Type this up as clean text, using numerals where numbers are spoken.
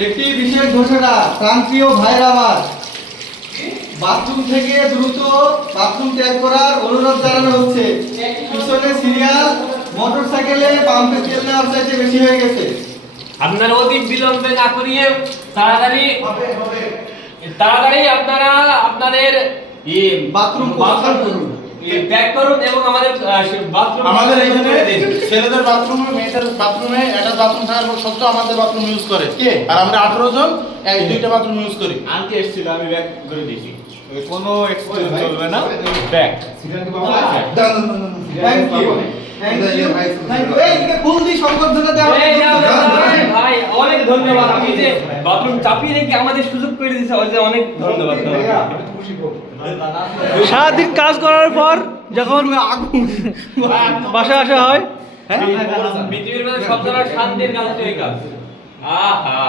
একটি বিশেষ ঘোষণা, প্রান্তীয় ভাইরা আমার, বাথরুম থেকে দ্রুত বাথরুম ত্যাগ করার অনুরোধ জানানো হচ্ছে। পিছনে সিরিয়াল মোটরসাইকেলে পাম্পে তেল নেওয়ার চাইতে বেশি হয়ে গেছে। আপনারা অধিক বিলম্বে না করিয়ে তাড়াতাড়ি আপনারা আপনাদের বাথরুম ত্যাগ করুন এবং আমাদের বাথরুম আমাদের এখানে ছেলেদের বাথরুমে মেয়েদের বাথরুমে একটা বাথরুম থাকার পর সত্ত্বেও আমাদের বাথরুম ইউজ করে আর আমরা 18 জন এই দুইটা বাথরুম ইউজ করি। আনতে এসেছিল, আমি ব্যাক করে দিয়েছি। কোনো এক্সকিউজ চলবে না, ব্যাক। ভাই অনেক ধন্যবাদ, আপনি যে বাথরুম চাপিয়ে রেখে আমাদের সুযোগ করে দিয়েছে, অনেক ধন্যবাদ। সারাদিন কাজ করার পর যখন বাসায় আসা হয়, পৃথিবীর মধ্যে সবচেয়ে শান্তির কাজ হচ্ছে এই কাজ। আহা